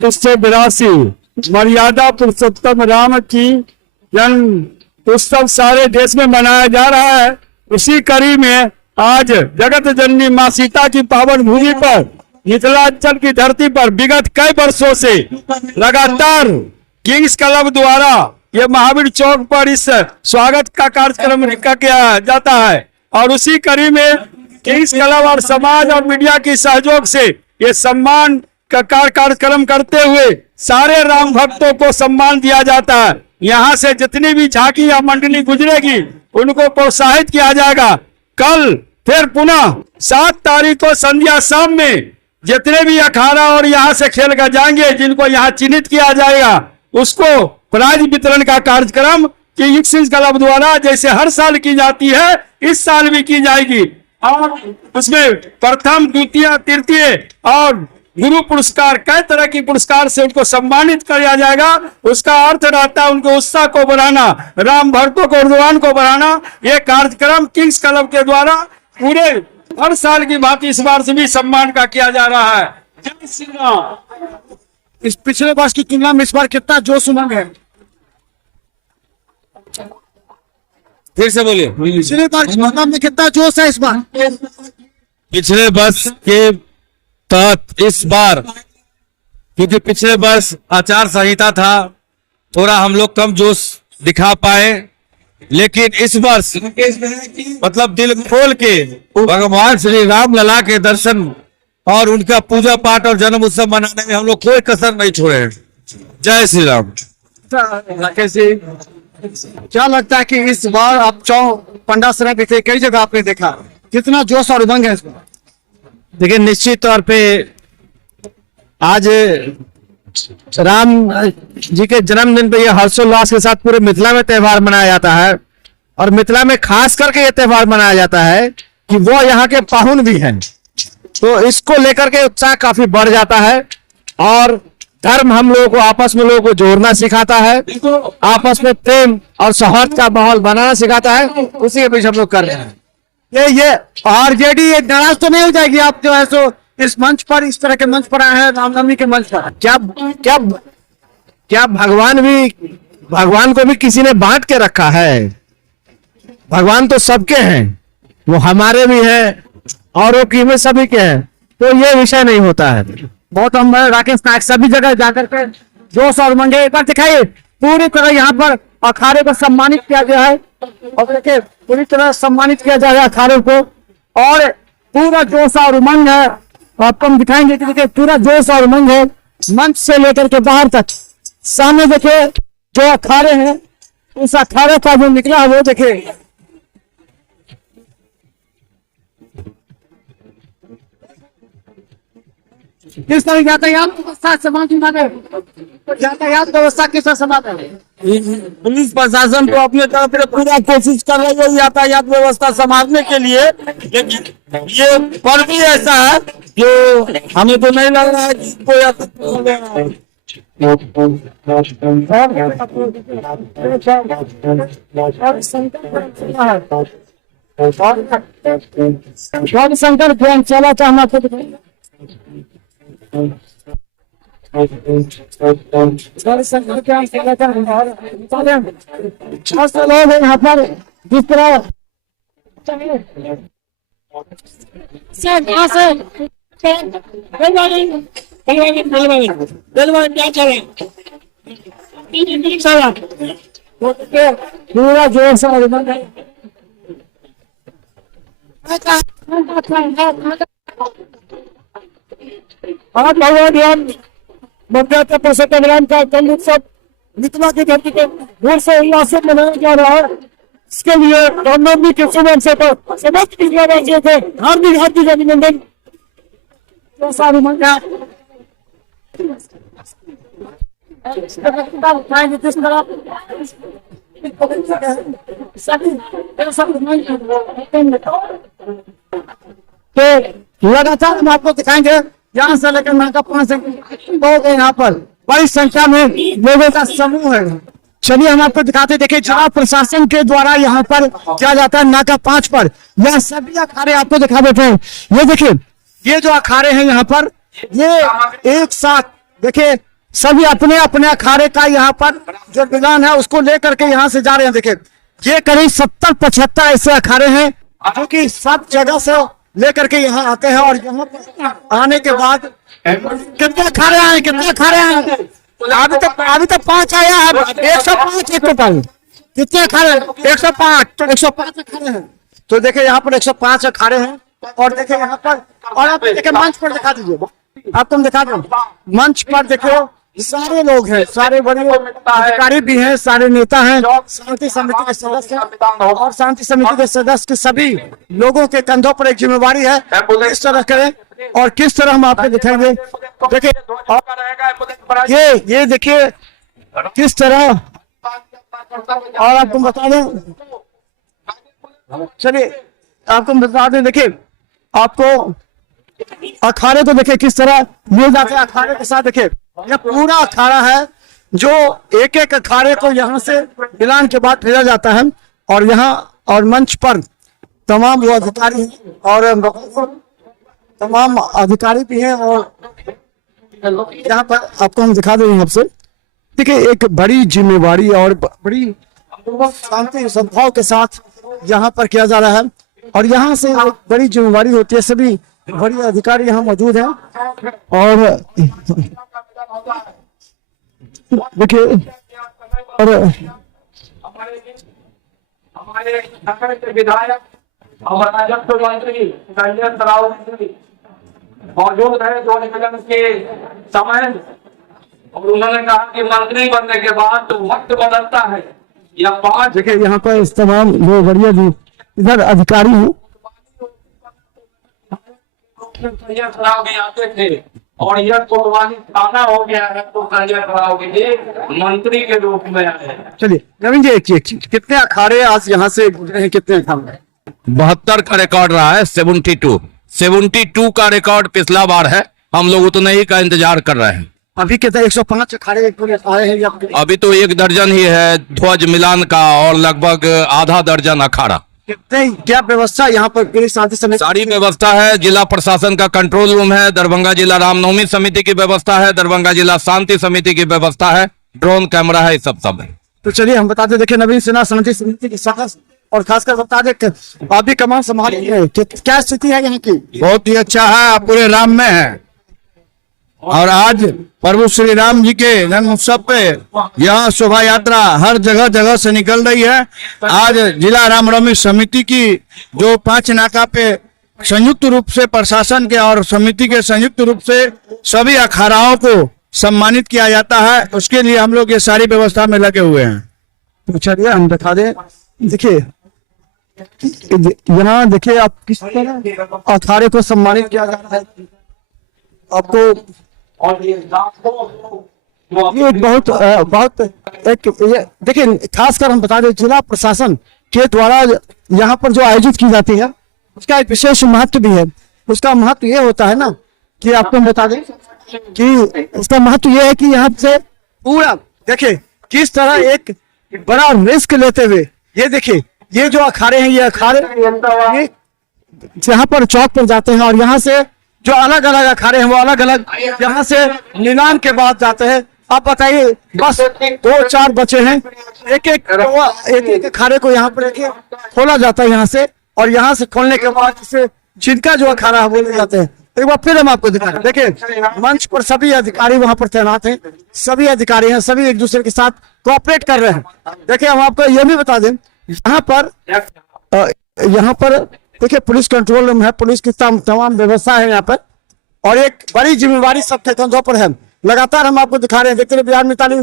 3282 मर्यादा पुरुषोत्तम राम की जन्म उत्सव सारे देश में मनाया जा रहा है। उसी कड़ी में आज जगत जननी मां सीता की पावन भूमि पर मिथिलांचल की धरती पर विगत कई वर्षों से लगातार किंग्स क्लब द्वारा ये महावीर चौक पर इस स्वागत का कार्यक्रम किया जाता है और उसी कड़ी में किंग्स क्लब और समाज और मीडिया की सहयोग से ये सम्मान का कार्यक्रम करते हुए सारे राम भक्तों को सम्मान दिया जाता है। यहाँ से जितनी भी झांकी या मंडली गुजरेगी उनको प्रोत्साहित किया जाएगा। कल फिर पुनः 7 तारीख को संध्या शाम में जितने भी अखाड़ा और यहाँ से खेल कर जाएंगे जिनको यहाँ चिन्हित किया जाएगा उसको प्राइज वितरण का कार्यक्रम किंग्स क्लब द्वारा जैसे हर साल की जाती है इस साल भी की जाएगी और उसमें प्रथम द्वितीय तृतीय और गुरु पुरस्कार कई तरह की पुरस्कार से उनको सम्मानित किया जाएगा। उसका अर्थ रहता है उनको उत्साह को बढ़ाना, राम भक्तों को ऊर्ध्वान को बढ़ाना। ये कार्यक्रम किंग्स क्लब के द्वारा पूरे हर साल की भांति इस बार से भी सम्मान का किया जा रहा है। जय श्री राम। इस पिछले वर्ष की तुलना में इस बार कितना जोश उमंग है? फिर से बोलिए। पिछले वर्ष में कितना जोश है इस बार? पिछले वर्ष के तहत इस बार क्योंकि पिछले वर्ष आचार संहिता था थोड़ा हम लोग कम जोश दिखा पाए, लेकिन इस वर्ष मतलब दिल खोल के भगवान श्री राम लला के दर्शन और उनका पूजा पाठ और जन्म उत्सव मनाने में हम लोग कोई कसर नहीं छोड़े हैं। जय श्री राम। राकेश जी, क्या लगता है कि इस बार आप पंडा सराय देखे कई जगह आपने देखा, कितना जोश और उमंग है इस बार? देखिए निश्चित तौर पे आज राम जी के जन्मदिन पे ये हर्षोल्लास के साथ पूरे मिथिला में त्योहार मनाया जाता है और मिथिला में खास करके ये त्योहार मनाया जाता है कि वो यहाँ के पाहुन भी हैं, तो इसको लेकर के उत्साह काफी बढ़ जाता है और धर्म हम लोगों को आपस में लोगों को जोड़ना सिखाता है, आपस में प्रेम और सौहार्द का माहौल बनाना सिखाता है। उसी के पीछे हम लोग कर रहे हैं। ये आरजेडी नाराज तो नहीं हो जाएगी आप जो है सो इस मंच पर, इस तरह के मंच पर आए हैं रामनवमी के मंच पर? क्या भगवान को भी किसी ने बांट के रखा है? भगवान तो सबके हैं, वो हमारे भी हैं और वो सभी के हैं, तो ये विषय नहीं होता है। बहुत हम राकेश नायक सभी जगह जाकर के जोश और उमंग एक बार दिखाइए। पूरी तरह यहाँ पर अखाड़े को सम्मानित किया गया है और देखिए पूरी तरह सम्मानित किया जा रहा है अखाड़े को और पूरा जोश और उमंग है। आपको हम दिखाएंगे कि देखिए पूरा जोश और उमंग है मंच से लेकर के बाहर तक। सामने देखिए जो अखाड़े हैं उस अखाड़े का जो निकला है वो देखिए किस तरह यातायात व्यवस्था किस तरह समाधान है? पुलिस प्रशासन को अपने तरफ से पूरा कोशिश कर रही है यातायात व्यवस्था संभालने के लिए, लेकिन ये पर्व भी ऐसा है जो हमें तो नहीं लग रहा है कि कोई शंकर फोन चला था हमारे लोग यहाँ पर जिस तरह पूरा जोर से पुरुषोत्तम राम का जन्म उत्सव मिथिला की धरती पर जोर से उल्लास से मनाया जा रहा है। इसके लिए रामनवमी के शुभ अवसर पर समस्त मिथिलावासियों को हार्दिक अभिनंदन। तो लगातार हम आपको दिखाएंगे यहाँ से लेकर नाका 5 लोग यहाँ पर बड़ी संख्या में लोगों का समूह है। चलिए हम आपको दिखाते। देखिए जिला प्रशासन के द्वारा यहाँ पर किया जाता है नाका 5 पर। यह सभी अखाड़े आपको दिखा देते हैं। ये देखिए ये जो अखाड़े हैं यहाँ पर ये एक साथ देखिए सभी अपने अपने अखाड़े का यहाँ पर जो विधान है उसको लेकर के यहाँ से जा रहे हैं। देखिए ये करीब 70-75 ऐसे अखाड़े हैं जो कि सब जगह से लेकर के यहाँ आते हैं, और यहाँ पर आने के बाद कितने अखाड़े आए, कितने अखाड़े आए? अभी तक 5 आया है, 105 एक टोटल। कितने अखाड़े? 105 अखाड़े हैं। तो देखिए यहाँ पर 105 अखाड़े हैं, और देखिए यहाँ पर, और आप देखिए मंच पर दिखा दीजिए, आपको हम दिखा दें मंच पर देखो सारे लोग हैं, सारे बड़े अधिकारी भी हैं, सारे नेता हैं, शांति समिति के सदस्य हैं, और शांति समिति के सदस्य के सभी लोगों के कंधों पर एक जिम्मेवारी है किस तरह करें और किस तरह हम आपको दिखाएंगे। देखिए ये देखिए किस तरह, और आपको बता दें, चलिए आपको बता दें, देखिए आपको अखाड़े को देखिए किस तरह लिए जाते हैं। अखाड़े के साथ देखिए यह पूरा अखाड़ा है जो एक एक अखाड़े को यहाँ से ऐलान के बाद भेजा जाता है, और यहाँ और मंच पर तमाम वो अधिकारी हैं और तमाम अधिकारी भी हैं, और यहाँ पर आपको हम दिखा देंगे आपसे। देखिए एक बड़ी जिम्मेवारी और बड़ी शांति सद्भाव के साथ यहाँ पर किया जा रहा है, और यहाँ से एक बड़ी जिम्मेवारी होती है। सभी बड़े अधिकारी यहाँ मौजूद हैं, और देखिए और हमारे नगर के विधायक और राजस्व मंत्री संजय राउत मौजूद है जो निगम के समय, और उन्होंने कहा कि मंत्री बनने के बाद तो वक्त बदलता है। यह 5 देखिए यहाँ पर इस तमाम जो बढ़िया जी इधर अधिकारी हैं, संजय राव भी आते थे, और यह कोतवाली थाना हो गया है तो संजय राव भी मंत्री के रूप में आए। चलिए नवीन जी एक चीज, कितने अखाड़े आज यहाँ से गुजरे हैं, कितने अखाड़े? 72 का रिकॉर्ड रहा है। 72 का रिकॉर्ड पिछला बार है। हम लोग उतने ही का इंतजार कर रहे हैं। अभी कितने 105 अखाड़े आए हैं या अभी तो 1 दर्जन ही है ध्वज मिलान का, और लगभग आधा दर्जन अखाड़ा। कितने, क्या व्यवस्था यहाँ पर पूरी शांति समिति? सारी व्यवस्था है। जिला प्रशासन का कंट्रोल रूम है, दरभंगा जिला रामनवमी समिति की व्यवस्था है, दरभंगा जिला शांति समिति की व्यवस्था है, ड्रोन कैमरा है, सब है। तो चलिए हम बता दें, देखिए नवीन सिन्हा शांति समिति के सदस्य, और खासकर बता दें आप भी कमान संभाली है, क्या स्थिति है यहाँ की? बहुत ही अच्छा है, आप पूरे राम में है, और आज प्रभु श्री राम जी के जन्म उत्सव पे यहाँ शोभा यात्रा हर जगह जगह से निकल रही है। आज जिला रामनवमी समिति की जो 5 नाका पे संयुक्त रूप से प्रशासन के और समिति के संयुक्त रूप से सभी अखाड़ाओं को सम्मानित किया जाता है, उसके लिए हम लोग ये सारी व्यवस्था में लगे हुए हैं। तो चलिए हम दिखा दें, देखिए यहाँ देखिए आप किस तरह अखाड़े को सम्मानित किया जा रहा है। आपको और ये ये बहुत एक ये देखिए, खासकर हम बता दें जिला प्रशासन के द्वारा यहाँ पर जो आयोजित की जाती है उसका एक विशेष महत्व भी है। उसका महत्व ये होता है ना कि आपको हम बता दें कि उसका महत्व ये है कि यहाँ से पूरा देखिए किस तरह एक बड़ा रिस्क लेते हुए, ये देखिए ये जो अखाड़े हैं, ये अखाड़े ये जहाँ पर चौक पर जाते हैं, और यहाँ से जो अलग अलग अखाड़े हैं वो अलग अलग यहाँ से नीलाम के बाद जाते हैं। आप बताइए, बस 2-4 बचे हैं, एक एक अखाड़े को यहाँ पर खोला जाता है यहाँ से, और यहाँ से खोलने के बाद इसे जिनका जो अखाड़ा है वो ले जाते हैं। एक बार फिर हम आपको दिखा रहे हैं, देखिए मंच पर सभी अधिकारी वहां पर तैनात हैं, सभी अधिकारी हैं, सभी एक दूसरे के साथ कोऑपरेट कर रहे हैं। देखिए हम आपको यह भी बता दें, यहाँ पर देखिए पुलिस कंट्रोल रूम है, पुलिस की तमाम व्यवस्था है यहाँ पर, और एक बड़ी जिम्मेवारी सबके कंधों पर है। लगातार हम आपको दिखा रहे हैं, देखते रहिए बिहार में तालीम।